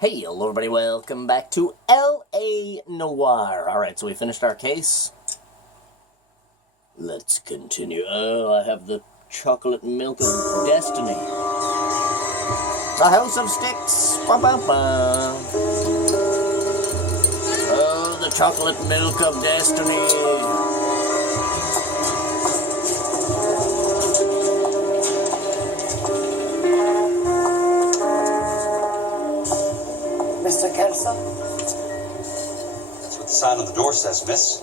Hey, hello everybody, welcome back to L.A. Noire. Alright, so we finished our case. Let's continue. Oh, I have the chocolate milk of destiny. The house of sticks. Ba-ba-ba. Oh, the chocolate milk of destiny. Mr. Kelso? That's what the sign on the door says, miss.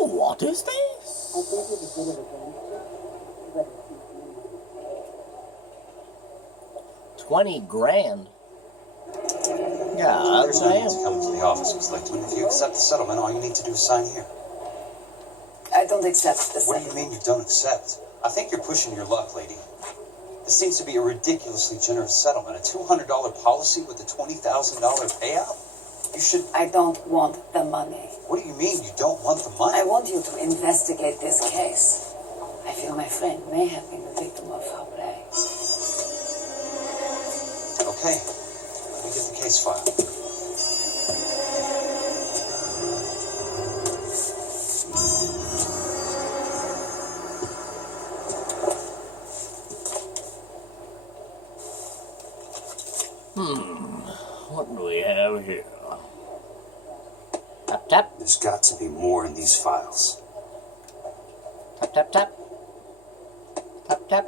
What is this? $20,000. God There's no need damn. to come into the office, Miss Lakeman. If you accept the settlement, all you need to do is sign here. I don't accept this. What do you mean you don't accept? I think you're pushing your luck, lady. This seems to be a ridiculously generous settlement. A $200 policy with a $20,000 payout? You should... I don't want the money. What do you mean you don't want the money? I want you to investigate this case. I feel my friend may have been the victim of foul play. Okay. Let me get the case file. What do we have here? Tap, tap. There's got to be more in these files. Tap, tap, tap. Tap, tap.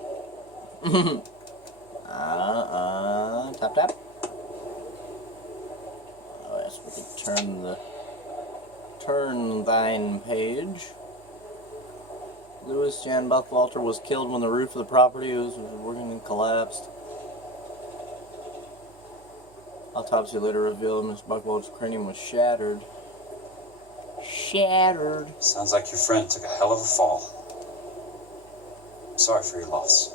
Tap, tap. Oh, yes, we can turn thine page. Louis Jan Buckwalter was killed when the roof of the property was working and collapsed. Autopsy later revealed Mr. Buckwalter's cranium was shattered. Sounds like your friend took a hell of a fall. Sorry for your loss.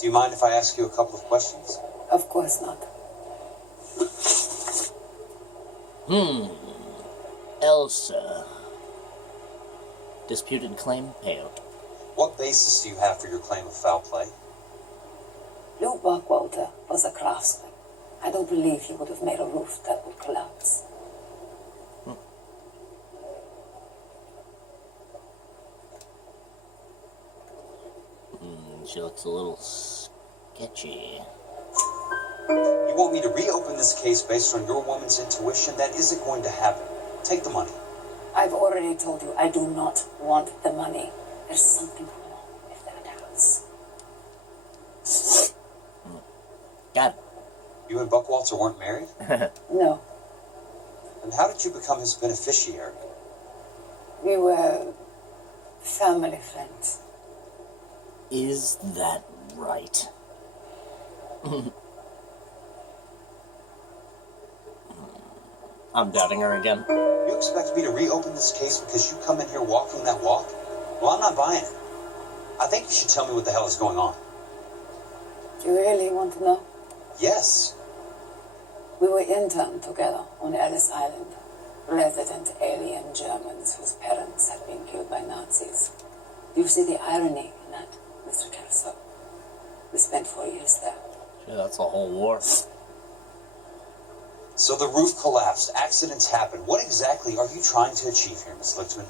Do you mind if I ask you a couple of questions? Of course not. Elsa. Disputed claim payout. What basis do you have for your claim of foul play? Lou Buckwalter was a craftsman. I don't believe he would have made a roof that would collapse. She looks a little sketchy. You want me to reopen this case based on your woman's intuition? That isn't going to happen. Take the money. I've already told you I do not want the money. There's something wrong with that house. Got it. You and Buckwalter weren't married? No, And how did you become his beneficiary? we were family friends. Is that right? I'm doubting her again. You expect me to reopen this case because you come in here walking that walk? Well, I'm not buying it. I think you should tell me what the hell is going on. Do you really want to know? Yes. We were interned together on Ellis Island. Resident alien Germans whose parents had been killed by Nazis. Do you see the irony in that, Mr. Kelso? We spent 4 years there. Yeah, that's a whole war. So the roof collapsed. Accidents happen. What exactly are you trying to achieve here, Miss Lichtman?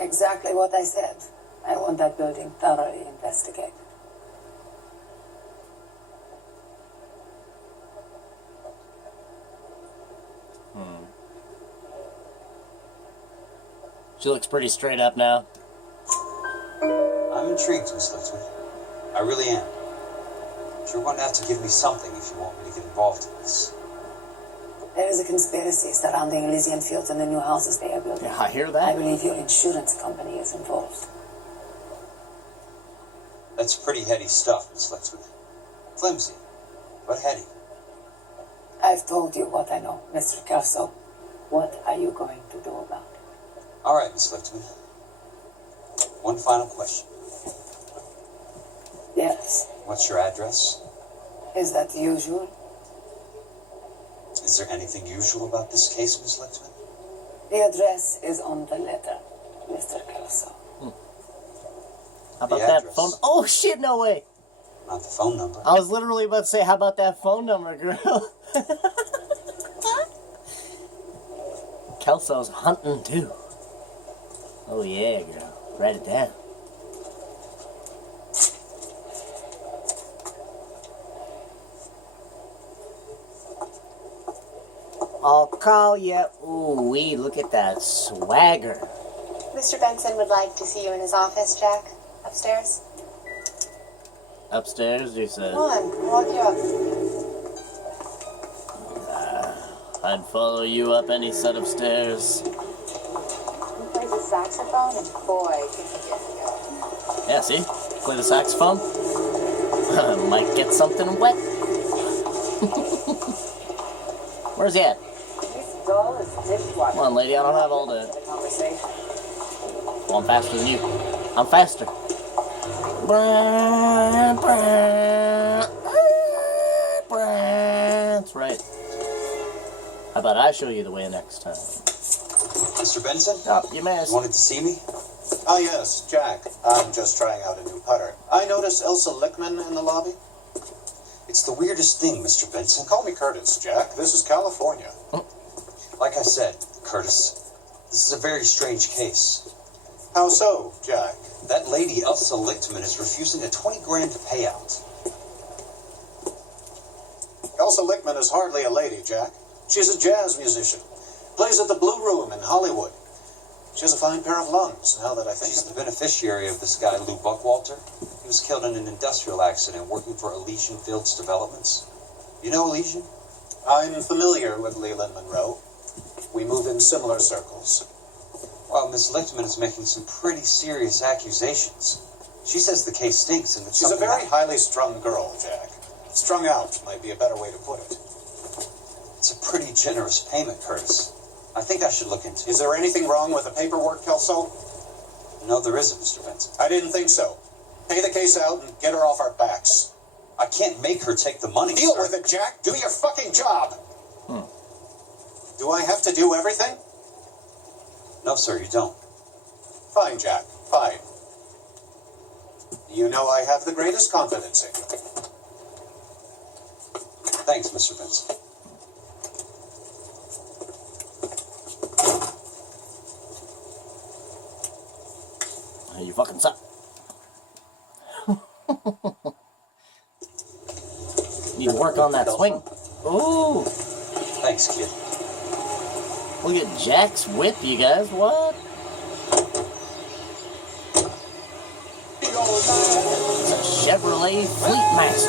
Exactly what I said. I want that building thoroughly investigated. She looks pretty straight up now. I'm intrigued, Miss Lichtman. I really am. But you're going to have to give me something if you want me to get involved in this. There is a conspiracy surrounding Elysian Fields and the new houses they are building. Yeah, I hear I that. believe your insurance company is involved. That's pretty heady stuff, Miss Lichtman. Flimsy, but heady. I've told you what I know, Mr. Kelso. What are you going to do about it? All right, Miss Lichtman. One final question. Yes. What's your address? Is that usual? Is there anything usual about this case, Miss Lichtman? The address is on the letter, Mr. Kelso. How about The that address. phone? Oh shit! No way. Not the phone number. I was literally about to say, how about that phone number, girl? Kelso's hunting too. Oh yeah, girl. Write it down. I'll call you. Ooh wee, look at that swagger. Mr. Benson would like to see you in his office, Jack. Upstairs. Upstairs, you said. Come on, I'll walk you up. I'd follow you up any set of stairs. He plays the saxophone, and boy, can he get it going. Yeah, see? Play the saxophone. Might get something wet. Where's he at? He's dull as dishwasher. Come on, lady, I don't have all day. Conversation. Well, I'm faster than you. I'm faster. That's right. How about I show you the way next time? Mr. Benson? Oh, you missed. You wanted to see me? Ah, yes, Jack. I'm just trying out a new putter. I noticed Elsa Lickman in the lobby. It's the weirdest thing, Mr. Benson. Call me Curtis, Jack. This is California. Like I said, Curtis, this is a very strange case. How so, Jack? That lady, Elsa Lichtman, is refusing a 20 grand payout. Elsa Lickman is hardly a lady, Jack. She's a jazz musician. Plays at the Blue Room in Hollywood. She has a fine pair of lungs, now that I think She's of the it. beneficiary of this guy, Lou Buckwalter. He was killed in an industrial accident working for Elysian Fields Developments. You know Elysian? I'm familiar with Leland Monroe. We move in similar circles. Well, Miss Lichtman is making some pretty serious accusations. She says the case stinks and that She's a something very happened. highly strung girl, Jack. Strung out might be a better way to put it. It's a pretty generous payment, Curtis. I think I should look into it. Is there anything wrong with the paperwork, Kelso? No, there isn't, Mr. Benson. I didn't think so. Pay the case out and get her off our backs. I can't make her take the money, Deal sir. with it, Jack. Do your fucking job. Do I have to do everything? No, sir, you don't. Fine, Jack. Fine. You know I have the greatest confidence in you. Thanks, Mr. Benson. You fucking suck. Need to work on that swing. Ooh. Thanks, kid. Look at Jack's whip, you guys. What? It's a Chevrolet Fleetmaster.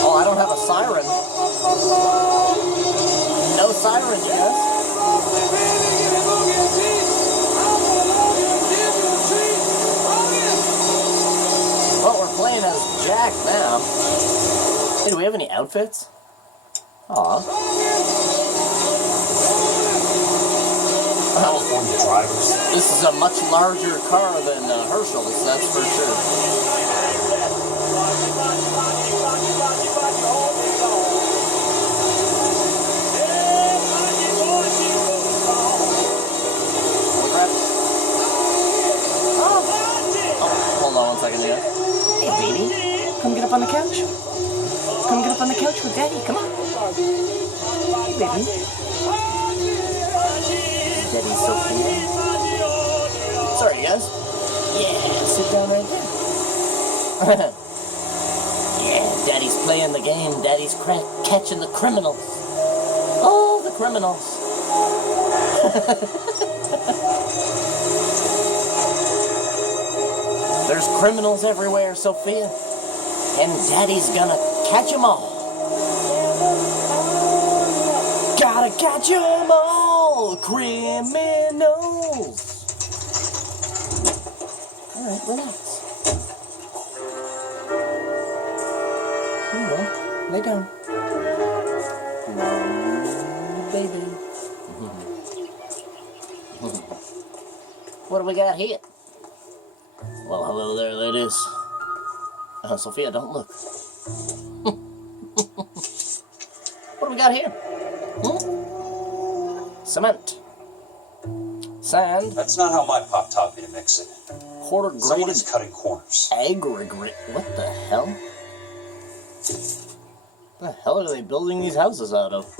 Oh, I don't have a siren. No siren, you guys. Well, we're playing as Jack now. Hey, do we have any outfits? Aw. California drivers. This is a much larger car than Herschel's, that's for sure. Hold on one second, yeah. Hey, baby. Come get up on the couch. Come get up on the couch with Daddy. Come on. Hey, baby. Daddy's so cute. Sorry, guys. Yeah, sit down right there. Yeah, Daddy's playing the game. Daddy's catching the criminals. Oh, the criminals. There's criminals everywhere, Sophia. And Daddy's gonna catch them all. Gotta catch them all, criminals. Alright, relax. Here you go. Lay down. No, baby. What do we got here? Well, Hello there, ladies. Sophia, don't look. What do we got here? Cement. Sand. That's not how my pop taught me to mix it. Quarter Someone graded is cutting corners. aggregate. What the hell? What the hell are they building these houses out of?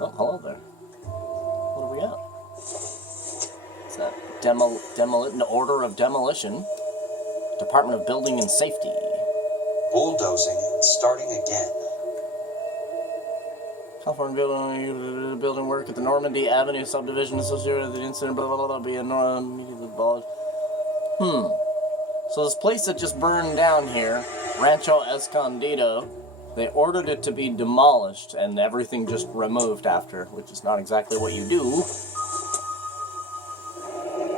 Oh, hello there. What do we got? Is that an order of demolition? Department of Building and Safety. Bulldozing and starting again. California building work at the Normandy Avenue subdivision associated with the incident, blah, blah, blah, blah, be immediately abolished. So this place that just burned down here, Rancho Escondido, they ordered it to be demolished and everything just removed after, which is not exactly what you do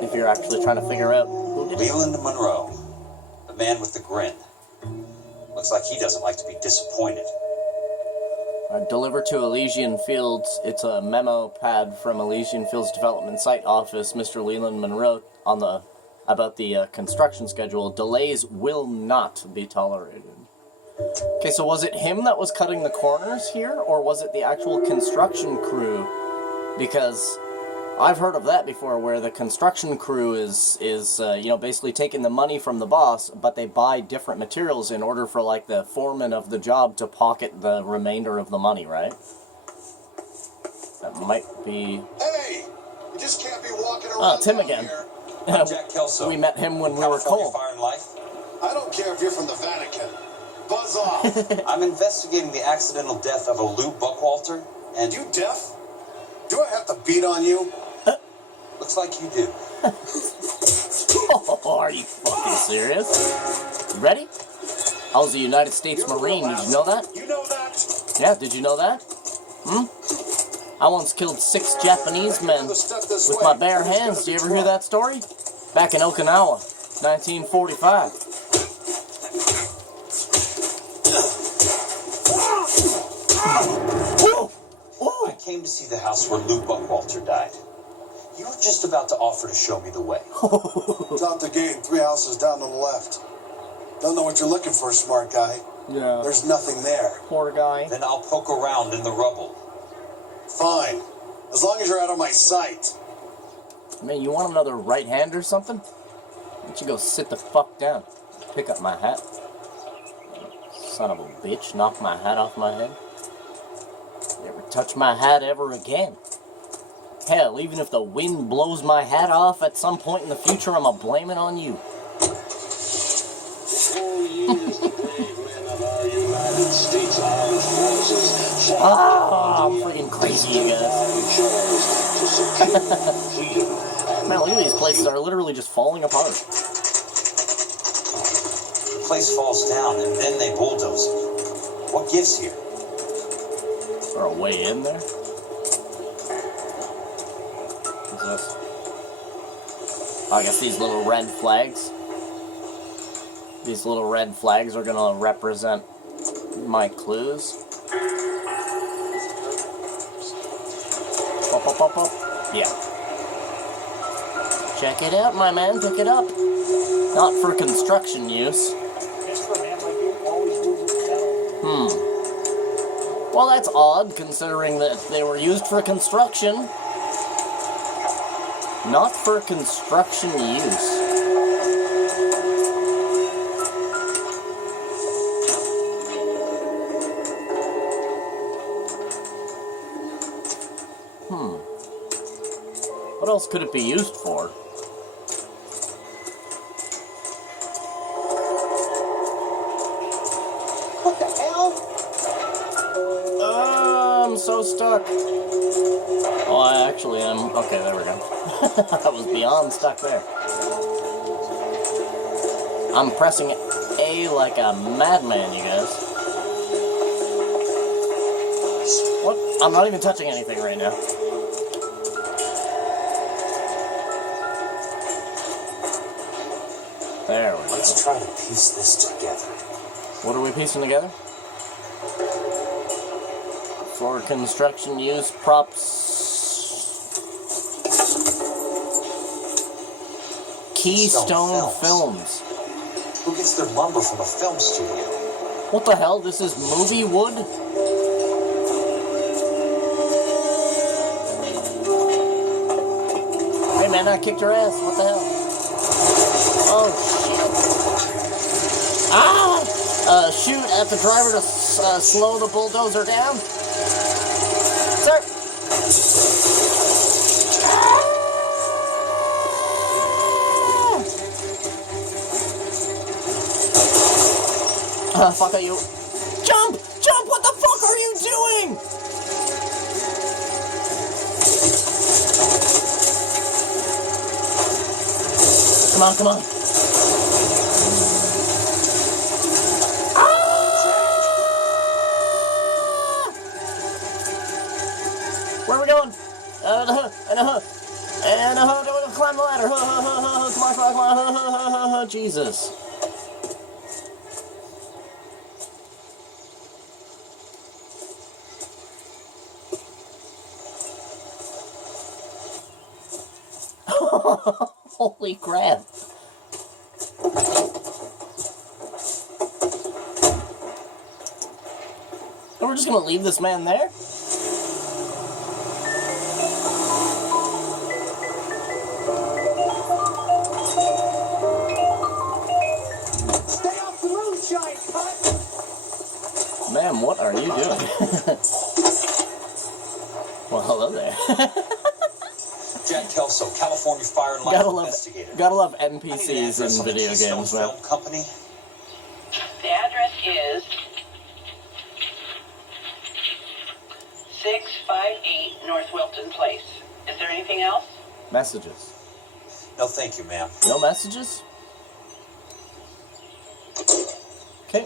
if you're actually trying to figure out who did it. Leland Monroe, the man with the grin. Looks like he doesn't like to be disappointed. Delivered to Elysian Fields. It's a memo pad from Elysian Fields Development Site Office. Mr. Leland Monroe about the construction schedule. Delays will not be tolerated. Okay, so was it him that was cutting the corners here, or was it the actual construction crew? Because I've heard of that before, where the construction crew is basically taking the money from the boss, but they buy different materials in order for, like, the foreman of the job to pocket the remainder of the money, right? That might be... Hey! You just can't be walking around Tim down again. here. I'm Jack Kelso. We met him when we were California cold. Fire and Life. I don't care if you're from the Vatican. Buzz off. I'm investigating the accidental death of a Lou Buckwalter, and You deaf? Do I have to beat on you? looks like you do. Oh, are you fucking serious? You ready? I was a United States Marine, did you know that? You know that? Yeah, did you know that? I once killed 6 Japanese men with my bare hands. Did you ever hear that story? Back in Okinawa, 1945. I came to see the house where Lou Buckwalter died. You were just about to offer to show me the way. It's out the gate, 3 houses down on the left. Don't know what you're looking for, smart guy. Yeah. There's nothing there. Poor guy. Then I'll poke around in the rubble. Fine. As long as you're out of my sight. Man, you want another right hand or something? Why don't you go sit the fuck down? Pick up my hat. Son of a bitch, knock my hat off my head. Never touch my hat ever again. Hell, even if the wind blows my hat off at some point in the future, I'ma blame it on you. I'm freaking crazy, you guys. Man, look at these places are literally just falling apart. The place falls down, and then they bulldoze it. What gives here? Is there a way in there? What's this? Oh, I guess these little red flags. These little red flags are gonna represent my clues. Up, up, up, up. Yeah. Check it out, my man. Pick it up. Not for construction use. Well, that's odd, considering that they were used for construction. Not for construction use. What else could it be used for? What the hell? I'm so stuck. Oh, I actually am. Okay, there we go. I was beyond stuck there. I'm pressing A like a madman, you guys. What? I'm not even touching anything right now. There we go. Let's try to piece this together. What are we piecing together? For construction use, props. Keystone Films. Who gets their lumber from a film studio? What the hell? This is movie wood? Hey man, I kicked your ass. What the hell? Oh shit. Ah! Shoot at the driver to slow the bulldozer down. Sir! Fuck are you? Jump! Jump! What the fuck are you doing? Come on, come on. Ah! Where are we going? Climb the ladder. Come on. Jesus. Holy crap. And we're just gonna leave this man there? Stay off the moonshine, cut! Ma'am, what are you doing? Well, hello there. Jack Kelso, California Fire and Life Investigator. Gotta love I need an NPCs address in on the video Keystone games, man. Film Company. The address is 658 North Wilton Place. Is there anything else? Messages. No, thank you, ma'am. No messages? Okay.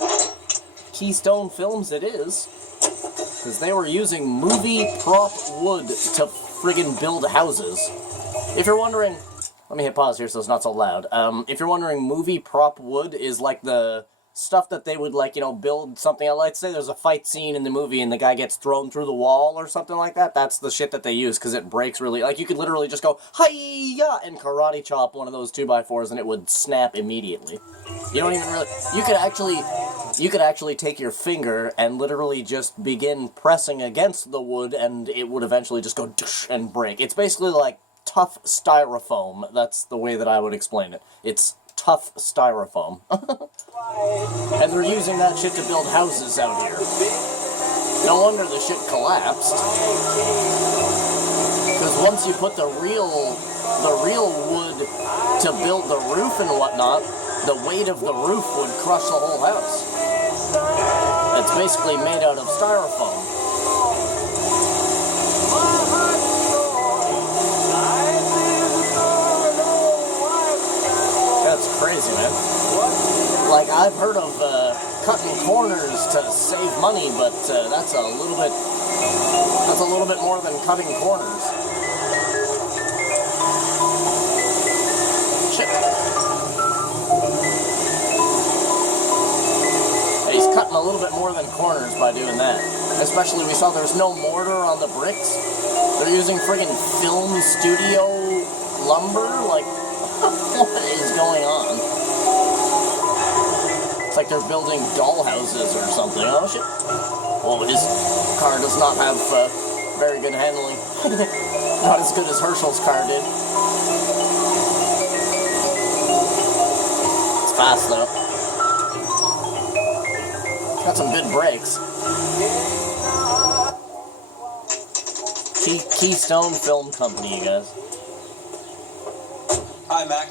Keystone Films it is. Because they were using movie prop wood to friggin' build houses. If you're wondering... Let me hit pause here so it's not so loud. If you're wondering, movie prop wood is like the stuff that they would, like, you know, build something. Let's say there's a fight scene in the movie and the guy gets thrown through the wall or something like that. That's the shit that they use, because it breaks really... Like, you could literally just go, hi-ya, and karate chop one of those 2x4s and it would snap immediately. You don't even really... You could actually take your finger and literally just begin pressing against the wood and it would eventually just go and break. It's basically like tough styrofoam. That's the way that I would explain it. It's tough styrofoam. And they're using that shit to build houses out here. No wonder the shit collapsed. Because once you put the real wood to build the roof and whatnot, the weight of the roof would crush the whole house. It's basically made out of styrofoam. That's crazy, man. Like, I've heard of cutting corners to save money, but that's a little bit more than cutting corners. Shit. He's cutting a little bit more than corners by doing that. Especially, we saw there's no mortar on the bricks. They're using friggin' film studio lumber. Like, what is going on? It's like they're building dollhouses or something. Oh shit. Well, this car does not have very good handling. Not as good as Herschel's car did. It's fast though. Got some good brakes. Keystone Film Company, you guys. Hi, Mac.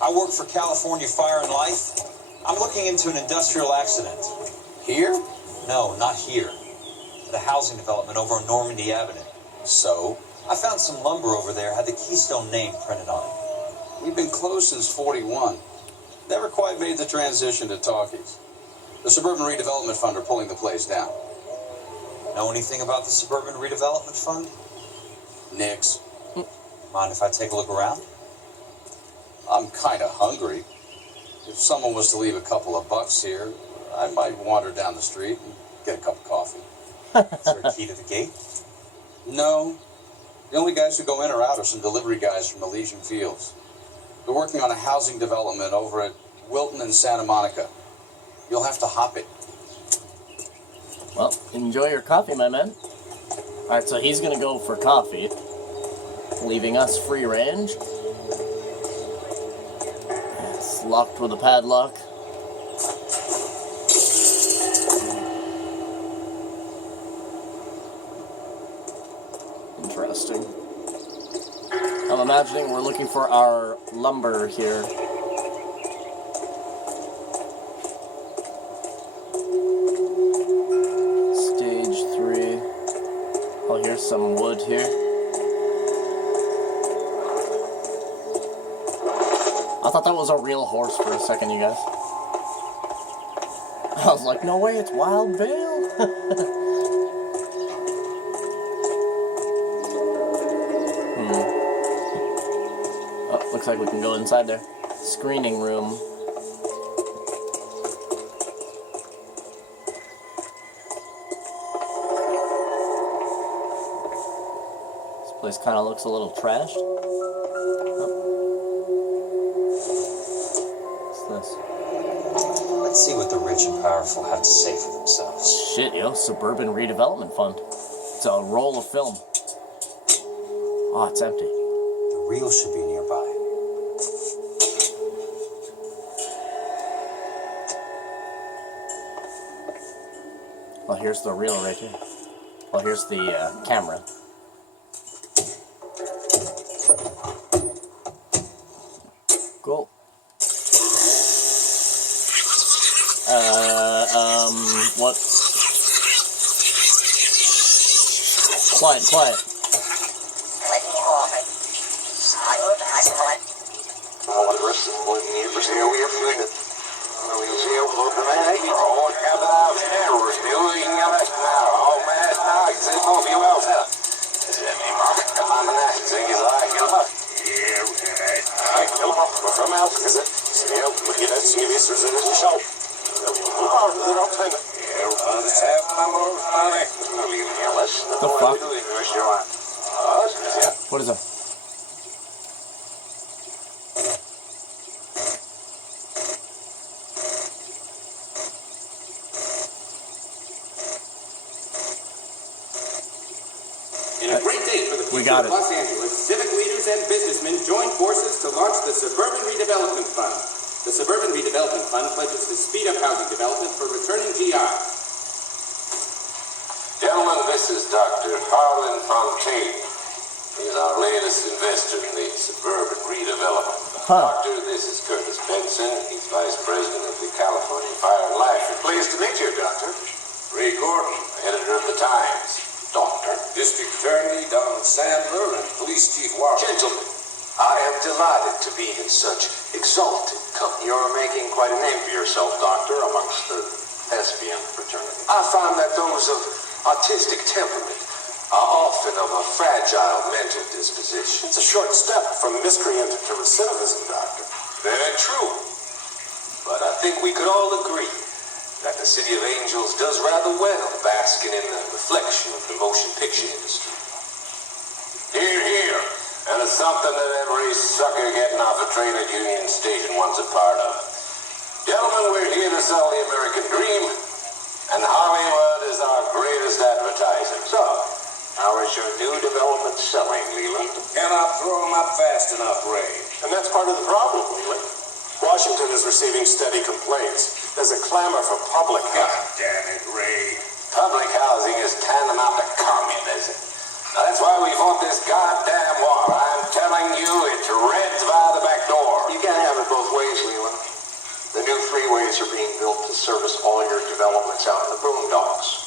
I work for California Fire and Life. I'm looking into an industrial accident. Here? No, not here. The housing development over on Normandy Avenue. So? I found some lumber over there, had the Keystone name printed on it. We've been closed since 41. Never quite made the transition to talkies. The Suburban Redevelopment Fund are pulling the place down. Know anything about the Suburban Redevelopment Fund? Nix. Mind if I take a look around? I'm kind of hungry. If someone was to leave a couple of bucks here, I might wander down the street and get a cup of coffee. Is there a key to the gate? No. The only guys who go in or out are some delivery guys from Elysian Fields. They're working on a housing development over at Wilton and Santa Monica. You'll have to hop it. Well, enjoy your coffee, my man. Alright, so he's gonna go for coffee, leaving us free range. It's locked with a padlock. Interesting. I'm imagining we're looking for our lumber here. Stage 3. Oh, here's some wood here. I thought that was a real horse for a second, you guys. I was like, no way, it's Wild Bill. Oh, looks like we can go inside there. Screening room. This place kind of looks a little trashed. Oh. What's this? Let's see what the rich and powerful have to say for themselves. Shit, yo, Suburban Redevelopment Fund. It's a roll of film. Oh, it's empty. The real should be nearby. Well, here's the reel right here. Well, here's the camera. Cool. What? Quiet, quiet. The fuck? What is that? In a great day for the We future got of it. Los Angeles, civic leaders and businessmen join forces to launch the Suburban Redevelopment Fund. The Suburban Redevelopment Fund pledges to speed up housing development for returning GI. Gentlemen, this is Dr. Harlan Fontaine. He's our latest investor in the Suburban Redevelopment Fund. Doctor, this is Curtis Benson. He's Vice President of the California Fire and Life. Pleased to meet you, Doctor. Ray Gordon, editor of the Times. Doctor. District Attorney Donald Sandler and Police Chief Warren. Gentlemen, I am delighted to be in such exalted company. You're making quite a name for yourself, Doctor, amongst the thespian fraternity. I find that those of artistic temperament are often of a fragile mental disposition. It's a short step from miscreant to recidivism, Doctor. Very true. But I think we could all agree that the City of Angels does rather well basking in the reflection of the motion picture industry. Hear, hear. And it's something that every sucker getting off a train at Union Station wants a part of. Gentlemen, we're here to sell the American dream, and Hollywood is our greatest advertiser. So, how is your new development selling, Leland? Cannot throw them up fast enough, Ray. And that's part of the problem, Leland. Washington is receiving steady complaints. There's a clamor for public housing. God damn it, Ray. Public housing is tantamount to communism. Now, that's why we fought this goddamn war. I'm telling you, it's Reds via the back door. You can't have it both ways, Leland. The new freeways are being built to service all your developments out in the boondocks.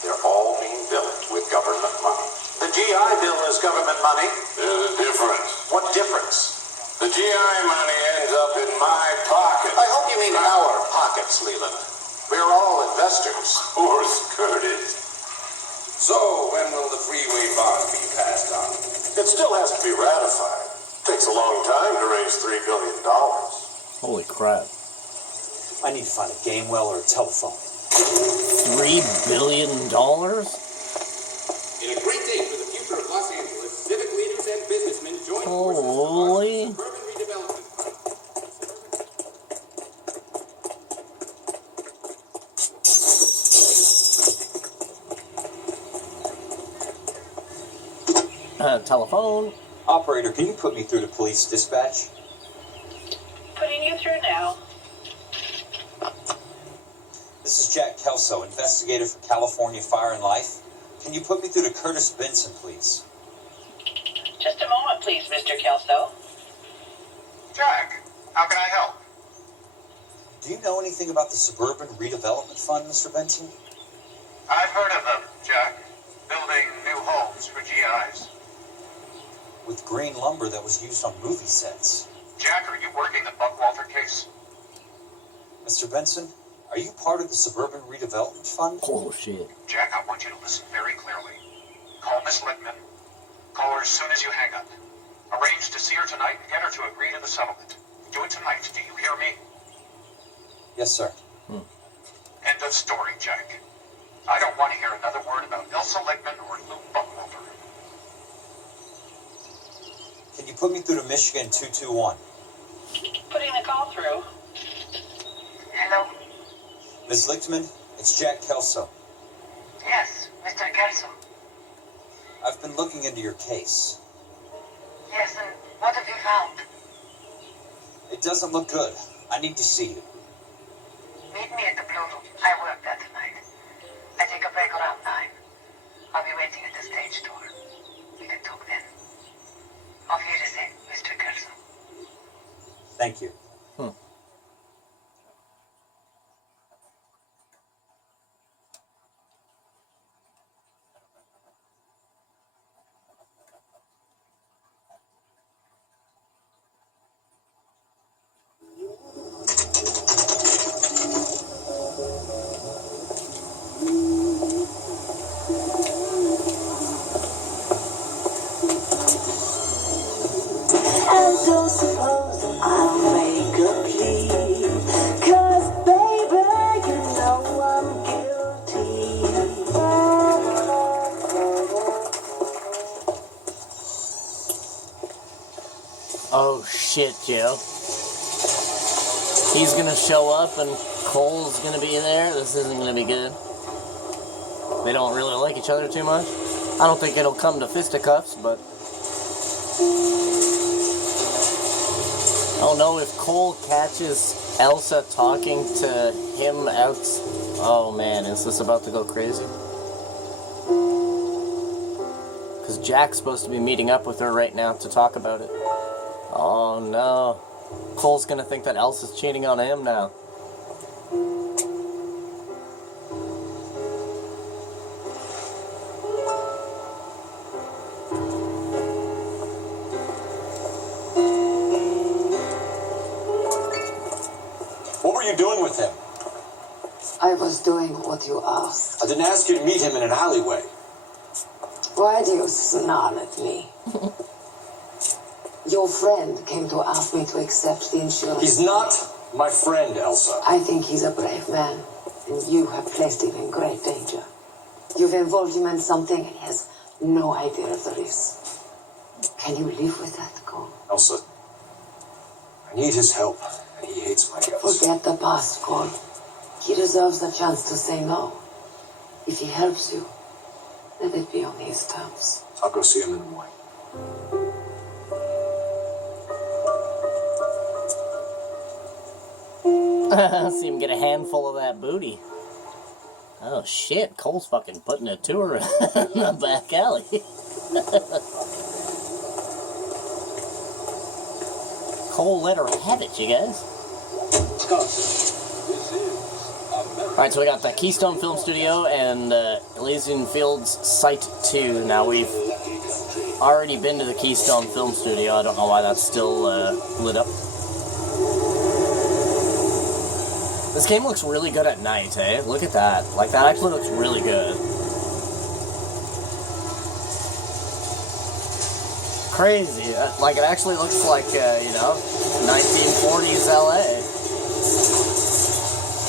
They're all being built with government money. The GI bill is government money. There's a difference. What difference? The GI money ends up in my pocket. I hope you mean our pockets, Leland. We're all investors. Horse Curtis. So, when will the freeway bond be passed on? It still has to be ratified. Takes a long time to raise $3 billion. Holy crap. I need to find a game well or a telephone. $3 billion? In a great day for the future of Los Angeles, civic leaders and businessmen join forces to launch the Holy. Suburban Redevelopment telephone. Operator, can you put me through to police dispatch? Putting you through now. This is Jack Kelso, investigator for California Fire and Life. Can you put me through to Curtis Benson, please? Just a moment, please, Mr. Kelso. Jack, how can I help? Do you know anything about the Suburban Redevelopment Fund, Mr. Benson? I've heard of them, Jack. Building new homes for GIs. With green lumber that was used on movie sets. Jack, are you working the Buckwalter case? Mr. Benson, are you part of the Suburban Redevelopment Fund? Oh, shit. Jack, I want you to listen very clearly. Call Miss Lippman. Call her as soon as you hang up. Arrange to see her tonight and get her to agree to the settlement. Do it tonight. Do you hear me? Yes, sir. End of story, Jack. I don't want to hear another word about Elsa Lippman or Luke Buckwalter. Can you put me through to Michigan 221? Putting the call through. Hello? Ms. Lichtman, it's Jack Kelso. Yes, Mr. Kelso. I've been looking into your case. Yes, and what have you found? It doesn't look good. I need to see you. Meet me at the Blue Room. I work there tonight. I take a break around 9. I'll be waiting at the stage door. We can talk then. Auf Wiedersehen, Mr. Kelso. Thank you. Oh shit, Joe. He's gonna show up and Cole's gonna be there. This isn't gonna be good. They don't really like each other too much. I don't think it'll come to fisticuffs, but I don't know if Cole catches Elsa talking to him out. Oh man, is this about to go crazy? Because Jack's supposed to be meeting up with her right now to talk about it. Oh no. Cole's gonna think that Elsa's cheating on him now. What were you doing with him? I was doing what you asked. I didn't ask you to meet him in an alleyway. Why do you snarl at me? Your friend came to ask me to accept the insurance. He's not my friend, Elsa. I think he's a brave man, and you have placed him in great danger. You've involved him in something, and he has no idea of the risk. Can you live with that, Cole? Elsa, I need his help, and he hates my guts. Forget the past, Cole. He deserves a chance to say no. If he helps you, let it be on his terms. I'll go see him in the morning. See him get a handful of that booty. Oh shit, Cole's fucking putting a tour in the back alley. Cole let her have it, you guys. Alright, so we got the Keystone Film Studio and Elysian Fields Site 2. Now we've already been to the Keystone Film Studio. I don't know why that's still lit up. This game looks really good at night, eh? Look at that. Like, that actually looks really good. Crazy. Like, it actually looks like, you know, 1940s LA.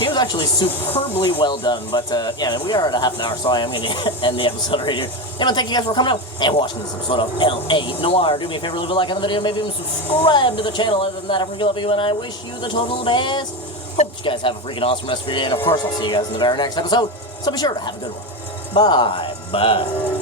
It was actually superbly well done, but, yeah, we are at a half an hour, so I am going to end the episode right here. Anyway, thank you guys for coming out and watching this episode of L.A. Noire. Do me a favor, leave a like on the video, maybe even subscribe to the channel. Other than that, I really love you, and I wish you the total best. Hope you guys have a freaking awesome rest of your day, and of course, I'll see you guys in the very next episode, so be sure to have a good one. Bye-bye.